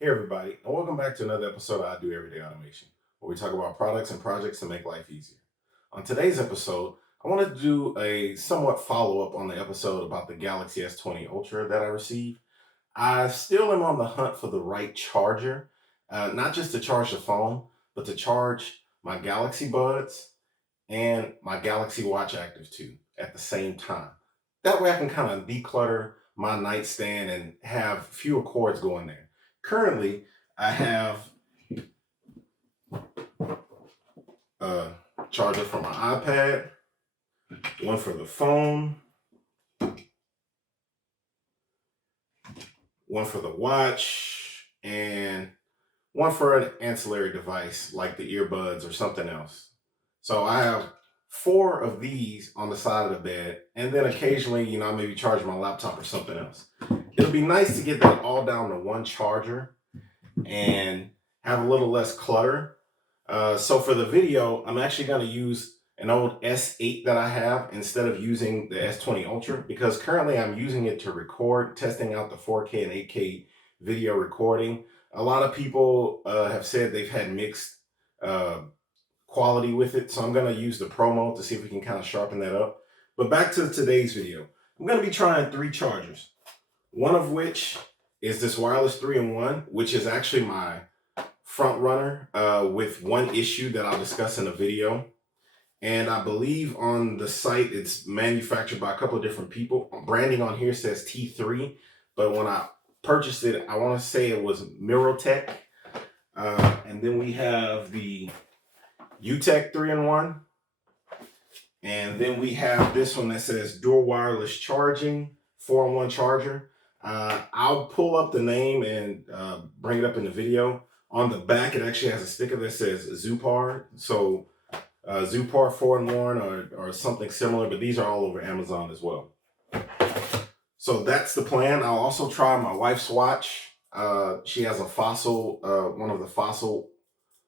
Hey everybody, and welcome back to another episode of I Do Everyday Automation, where we talk about products and projects to make life easier. On today's episode, I wanted to do a somewhat follow-up on the episode about the Galaxy S20 Ultra that I received. I still am on the hunt for the right charger, not just to charge the phone, but to charge my Galaxy Buds and my Galaxy Watch Active 2 at the same time. That way I can kind of declutter my nightstand and have fewer cords going there. Currently, I have a charger for my iPad, one for the phone, one for the watch, and one for an ancillary device like the earbuds or something else. So I have four of these on the side of the bed, and then occasionally, I maybe charge my laptop or something else. It'll be nice to get that all down to one charger and have a little less clutter. So for the video, I'm actually going to use an old S8 that I have instead of using the S20 Ultra, because currently I'm using it to record, testing out the 4K and 8K video recording. A lot of people have said they've had mixed uh, quality with it, so I'm going to use the Pro mode to see if we can kind of sharpen that up. But back to today's video. I'm going to be trying 3 chargers, one of which is this wireless 3-in-1, which is actually my front runner with one issue that I'll discuss in a video. And I believe on the site it's manufactured by a couple of different people. Branding on here says T3, but when I purchased it, I want to say it was MiromTec. And then we have the Utech 3-in-1. And then we have this one that says dual wireless charging, 4-in-1 charger. I'll pull up the name and bring it up in the video. On the back, it actually has a sticker that says Xoopar. So Xoopar 4-in-1 or something similar, but these are all over Amazon as well. So that's the plan. I'll also try my wife's watch. She has a Fossil, one of the Fossil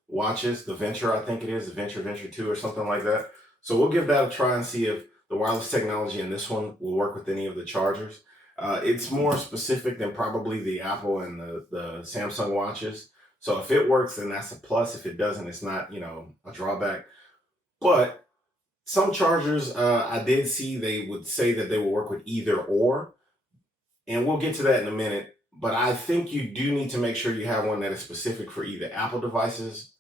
watches, the Venture, I think it is, the Venture 2 or something like that. So we'll give that a try and see if the wireless technology in this one will work with any of the chargers. It's more specific than probably the Apple and the Samsung watches. So if it works, then that's a plus. If it doesn't, it's not, a drawback. But some chargers, I did see they would say that they will work with either or. And we'll get to that in a minute. But I think you do need to make sure you have one that is specific for either Apple devices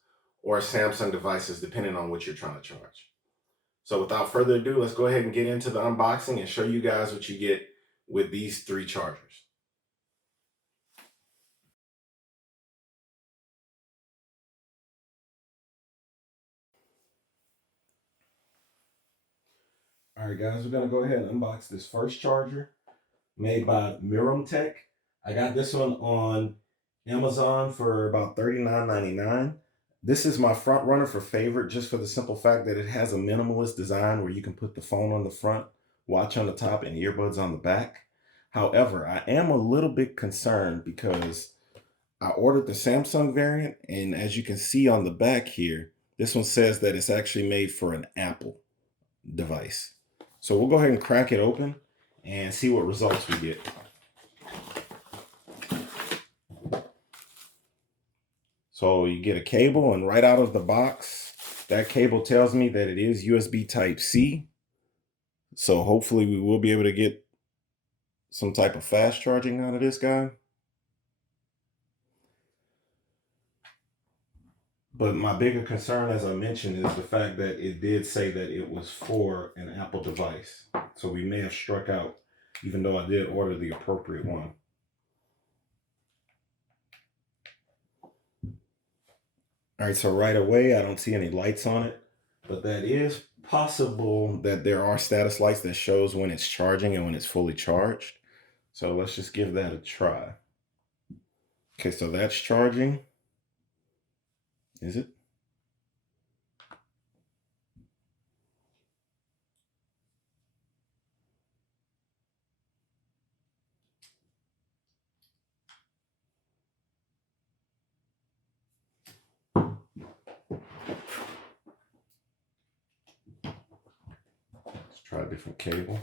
or Samsung devices, depending on what you're trying to charge. So without further ado, let's go ahead and get into the unboxing and show you guys what you get with these 3 chargers. All right, guys, we're going to go ahead and unbox this first charger made by MiromTec. I got this one on Amazon for about $39.99. This is my front runner for favorite, just for the simple fact that it has a minimalist design where you can put the phone on the front, watch on the top, and earbuds on the back. However, I am a little bit concerned because I ordered the Samsung variant, and as you can see on the back here, this one says that it's actually made for an Apple device. So we'll go ahead and crack it open and see what results we get. So you get a cable, and right out of the box, that cable tells me that it is USB Type-C. So hopefully we will be able to get some type of fast charging out of this guy. But my bigger concern, as I mentioned, is the fact that it did say that it was for an Apple device. So we may have struck out, even though I did order the appropriate one. All right, so right away, I don't see any lights on it, but that is possible that there are status lights that shows when it's charging and when it's fully charged. So let's just give that a try. Okay, so that's charging. Is it? Let's try a different cable.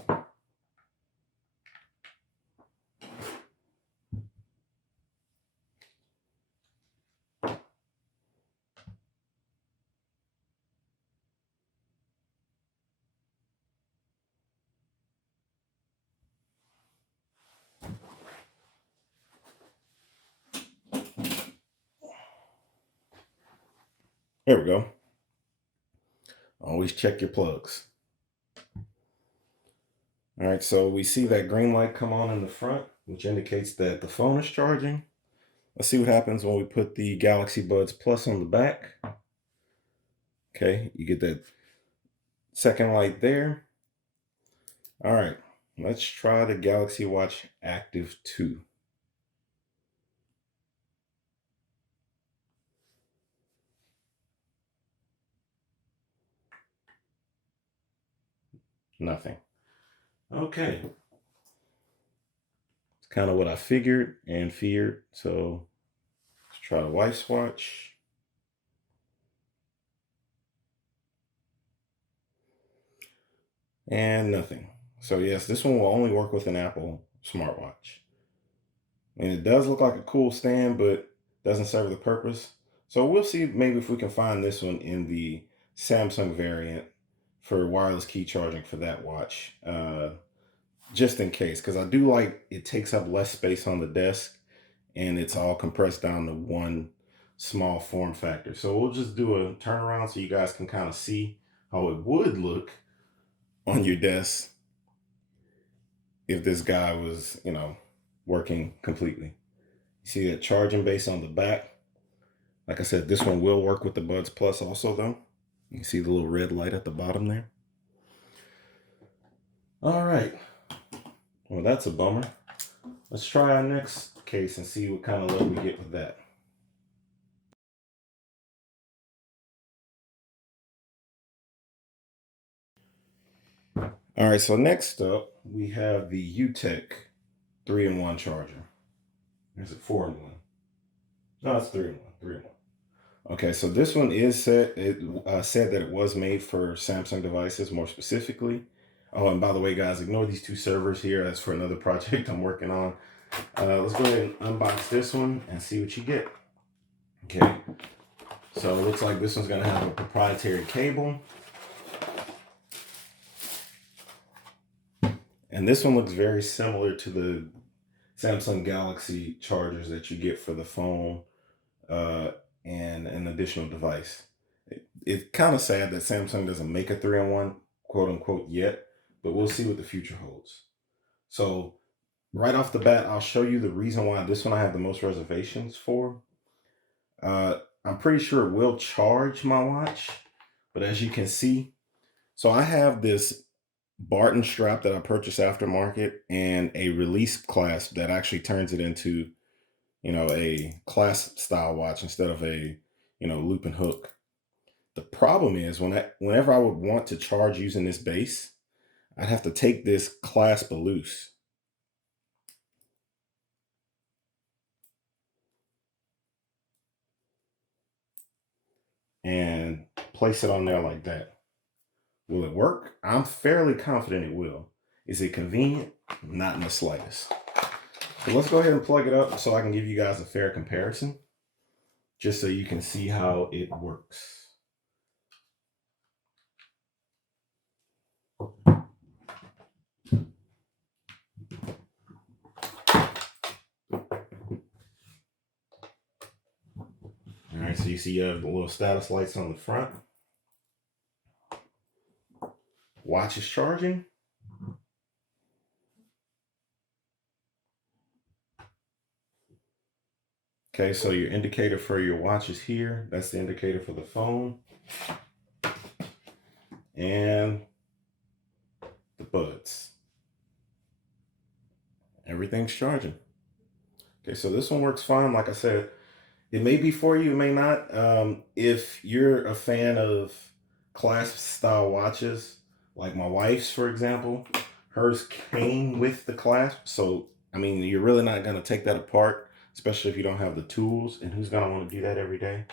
There we go. Always check your plugs. All right, so we see that green light come on in the front, which indicates that the phone is charging. Let's see what happens when we put the Galaxy Buds Plus on the back. Okay, you get that second light there. All right, let's try the Galaxy Watch Active 2. Nothing. Okay. It's kind of what I figured and feared. So let's try the wife's watch. And nothing. So yes, this one will only work with an Apple smartwatch. And it does look like a cool stand, but doesn't serve the purpose. So we'll see maybe if we can find this one in the Samsung variant for wireless key charging for that watch. Just in case, because I do like it takes up less space on the desk and it's all compressed down to one small form factor. So we'll just do a turnaround so you guys can kind of see how it would look on your desk if this guy was, working completely. You see that charging base on the back? Like I said, this one will work with the Buds Plus also though. You see the little red light at the bottom there? All right. Well, that's a bummer. Let's try our next case and see what kind of luck we get with that. All right, so next up, we have the Utech 3-in-1 charger. Is it 4-in-1? No, it's 3-in-1. 3-in-1. Okay, so this one is said that it was made for Samsung devices more specifically. Oh, and by the way, guys, ignore these two servers here. That's for another project I'm working on. Let's go ahead and unbox this one and see what you get. Okay, so it looks like this one's going to have a proprietary cable. And this one looks very similar to the Samsung Galaxy chargers that you get for the phone and an additional device. It's kind of sad that Samsung doesn't make a 3-in-1, quote unquote, yet, but we'll see what the future holds. So right off the bat, I'll show you the reason why this one I have the most reservations for. I'm pretty sure it will charge my watch, but as you can see, so I have this Barton strap that I purchased aftermarket and a release clasp that actually turns it into, a clasp style watch instead of a, loop and hook. The problem is whenever I would want to charge using this base, I'd have to take this clasp loose. And place it on there like that. Will it work? I'm fairly confident it will. Is it convenient? Not in the slightest. So let's go ahead and plug it up so I can give you guys a fair comparison, just so you can see how it works. All right, so you see you have the little status lights on the front. Watch is charging. Okay, so your indicator for your watch is here. That's the indicator for the phone. And the buds. Everything's charging. Okay, so this one works fine. Like I said, it may be for you, it may not. If you're a fan of clasp style watches, like my wife's, for example, hers came with the clasp. So, I mean, you're really not going to take that apart, especially if you don't have the tools. And who's going to want to do that every day?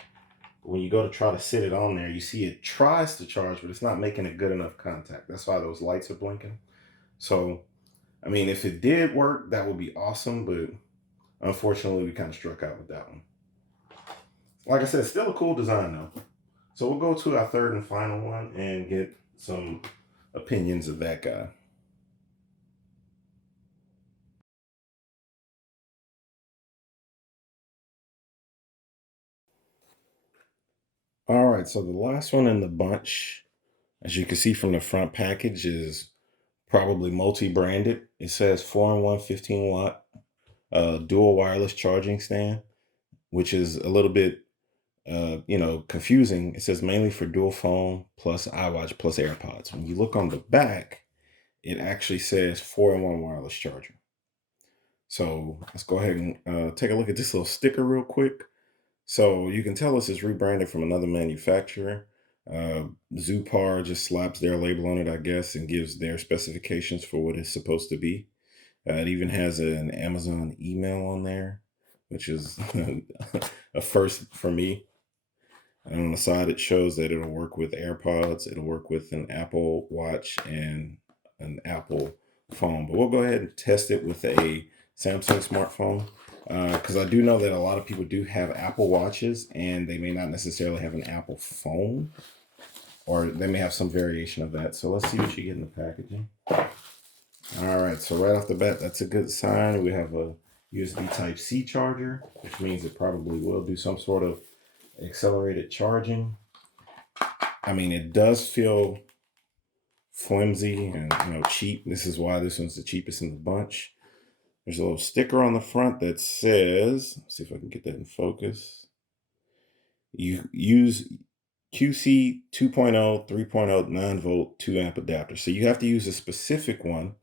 But when you go to try to sit it on there, you see it tries to charge, but it's not making a good enough contact. That's why those lights are blinking. So, I mean, if it did work, that would be awesome. But unfortunately, we kind of struck out with that one. Like I said, still a cool design though. So we'll go to our third and final one and get some opinions of that guy. All right, so the last one in the bunch, as you can see from the front package, is probably multi-branded. It says 4-in-1 15-watt dual wireless charging stand, which is a little bit confusing. It says mainly for dual phone plus iWatch plus AirPods. When you look on the back, it actually says 4-in-1 wireless charger. So let's go ahead and take a look at this little sticker real quick. So you can tell this is rebranded from another manufacturer. Uh, Xoopar just slaps their label on it, I guess, and gives their specifications for what it's supposed to be. It even has an Amazon email on there, which is a first for me. And on the side, it shows that it'll work with AirPods, it'll work with an Apple Watch and an Apple phone. But we'll go ahead and test it with a Samsung smartphone because I do know that a lot of people do have Apple Watches and they may not necessarily have an Apple phone, or they may have some variation of that. So let's see what you get in the packaging. All right, so right off the bat, that's a good sign. We have a USB Type-C charger, which means it probably will do some sort of accelerated charging. I mean, it does feel flimsy and cheap. This is why this one's the cheapest in the bunch. There's a little sticker on the front that says, let's see if I can get that in focus. You use QC 2.0, 3.0, 9-volt, 2-amp adapter. So you have to use a specific one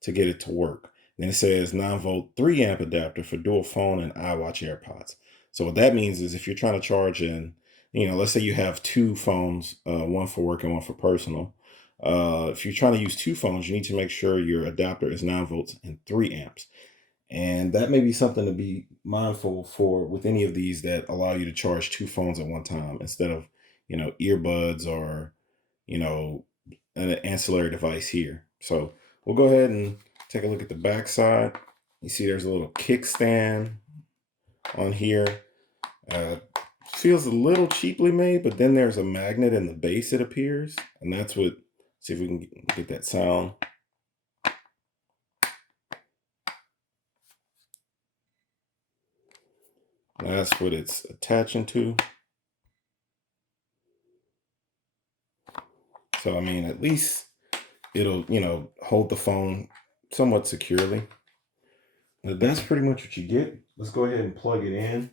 to get it to work. Then it says 9-volt, 3-amp adapter for dual phone and iWatch AirPods. So what that means is if you're trying to charge in, let's say you have two phones, one for work and one for personal. If you're trying to use two phones, you need to make sure your adapter is 9 volts and 3 amps. And that may be something to be mindful for with any of these that allow you to charge two phones at one time instead of, earbuds or, an ancillary device here. So we'll go ahead and take a look at the back side. You see there's a little kickstand on here. Feels a little cheaply made, but then there's a magnet in the base, it appears. And that's what, see if we can get that sound. That's what it's attaching to. So, I mean, at least it'll, hold the phone somewhat securely. But that's pretty much what you get. Let's go ahead and plug it in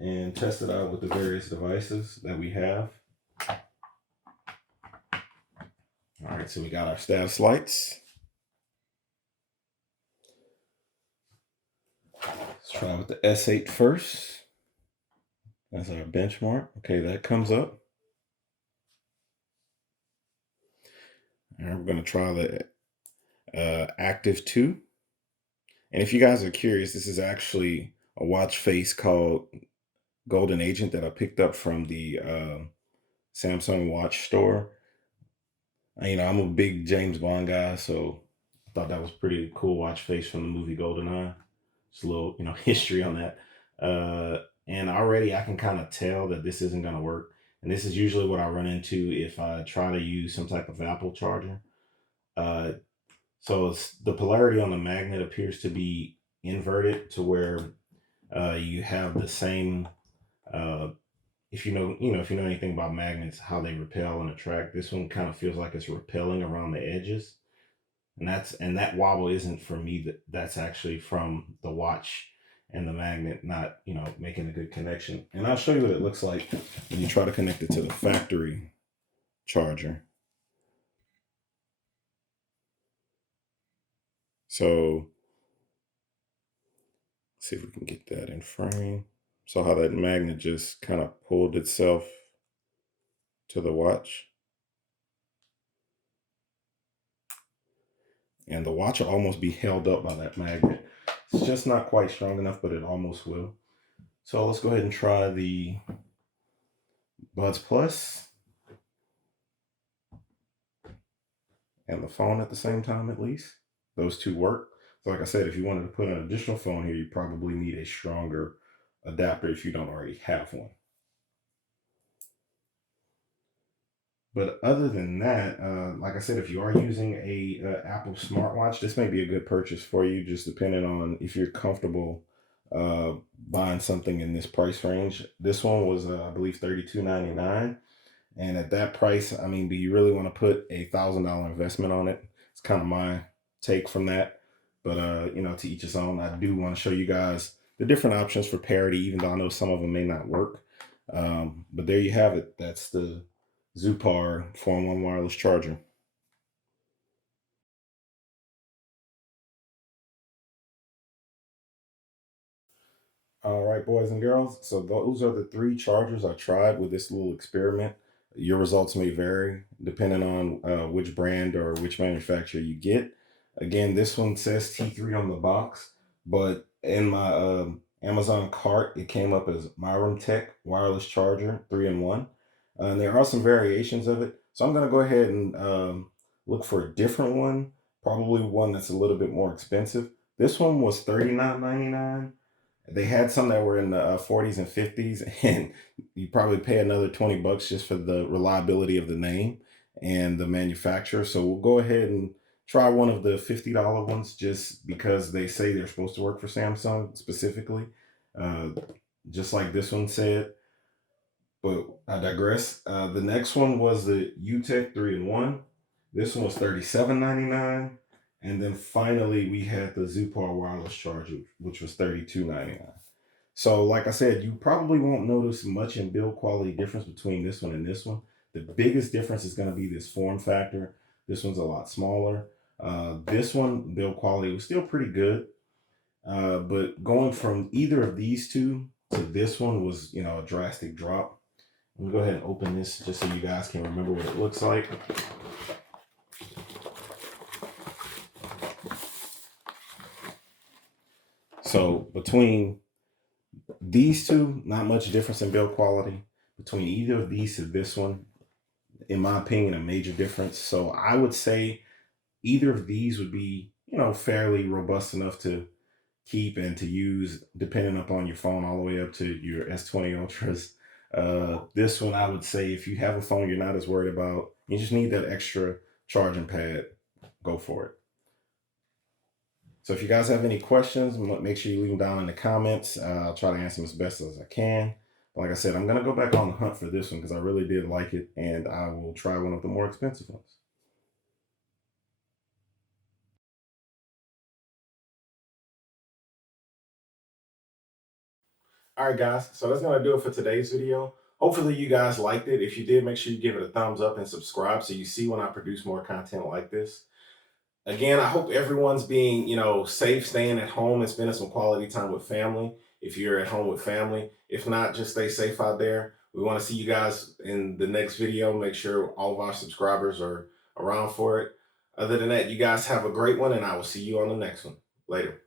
and test it out with the various devices that we have. All right, so we got our status lights. Let's try with the S8 first. That's our benchmark. Okay, that comes up. All right, we're going to try the Active 2. And if you guys are curious, this is actually a watch face called Golden Agent that I picked up from the Samsung watch store. I'm a big James Bond guy, so I thought that was pretty cool watch face from the movie GoldenEye. Just a little, history on that. And already I can kind of tell that this isn't going to work. And this is usually what I run into if I try to use some type of Apple charger. So the polarity on the magnet appears to be inverted to where you have the same. If you know anything about magnets, how they repel and attract, this one kind of feels like it's repelling around the edges, and that wobble isn't for me. That's actually from the watch and the magnet not making a good connection. And I'll show you what it looks like when you try to connect it to the factory charger. So let's see if we can get that in frame. So how that magnet just kind of pulled itself to the watch. And the watch will almost be held up by that magnet. It's just not quite strong enough, but it almost will. So let's go ahead and try the Buds Plus and the phone at the same time, at least. Those two work. So like I said, if you wanted to put an additional phone here, you probably need a stronger adapter if you don't already have one. But other than that, like I said, if you are using a Apple smartwatch, this may be a good purchase for you, just depending on if you're comfortable buying something in this price range. This one was, I believe, $32.99. And at that price, I mean, do you really want to put a $1,000 investment on it? It's kind of my take from that. But to each his own. I do want to show you guys the different options for parity, even though I know some of them may not work. But there you have it. That's the Xoopar 4-in-1 wireless charger. All right, boys and girls. So those are the 3 chargers I tried with this little experiment. Your results may vary depending on which brand or which manufacturer you get. Again, this one says T3 on the box, but in my Amazon cart, it came up as MiromTec wireless charger 3-in-1. And there are some variations of it. So I'm going to go ahead and look for a different one, probably one that's a little bit more expensive. This one was $39.99. They had some that were in the 40s and 50s, and you probably pay another $20 just for the reliability of the name and the manufacturer. So we'll go ahead and try one of the $50 ones just because they say they're supposed to work for Samsung specifically, uh, just like this one said. But I digress. The next one was the Utech 3-in-1. This one was $37.99. And then finally, we had the Xoopar wireless charger, which was $32.99. So, like I said, you probably won't notice much in build quality difference between this one and this one. The biggest difference is going to be this form factor. This one's a lot smaller. This one, build quality was still pretty good. But going from either of these two to this one was, a drastic drop. Let me go ahead and open this just so you guys can remember what it looks like. So between these two, not much difference in build quality. Between either of these to this one, in my opinion, a major difference. So I would say either of these would be, fairly robust enough to keep and to use, depending upon your phone, all the way up to your S20 Ultras. This one, I would say, if you have a phone you're not as worried about, you just need that extra charging pad, go for it. So if you guys have any questions, make sure you leave them down in the comments. I'll try to answer them as best as I can. But like I said, I'm going to go back on the hunt for this one because I really did like it, and I will try one of the more expensive ones. All right, guys. So that's going to do it for today's video. Hopefully you guys liked it. If you did, make sure you give it a thumbs up and subscribe so you see when I produce more content like this. Again, I hope everyone's being, safe, staying at home and spending some quality time with family. If you're at home with family, if not, just stay safe out there. We want to see you guys in the next video. Make sure all of our subscribers are around for it. Other than that, you guys have a great one, and I will see you on the next one. Later.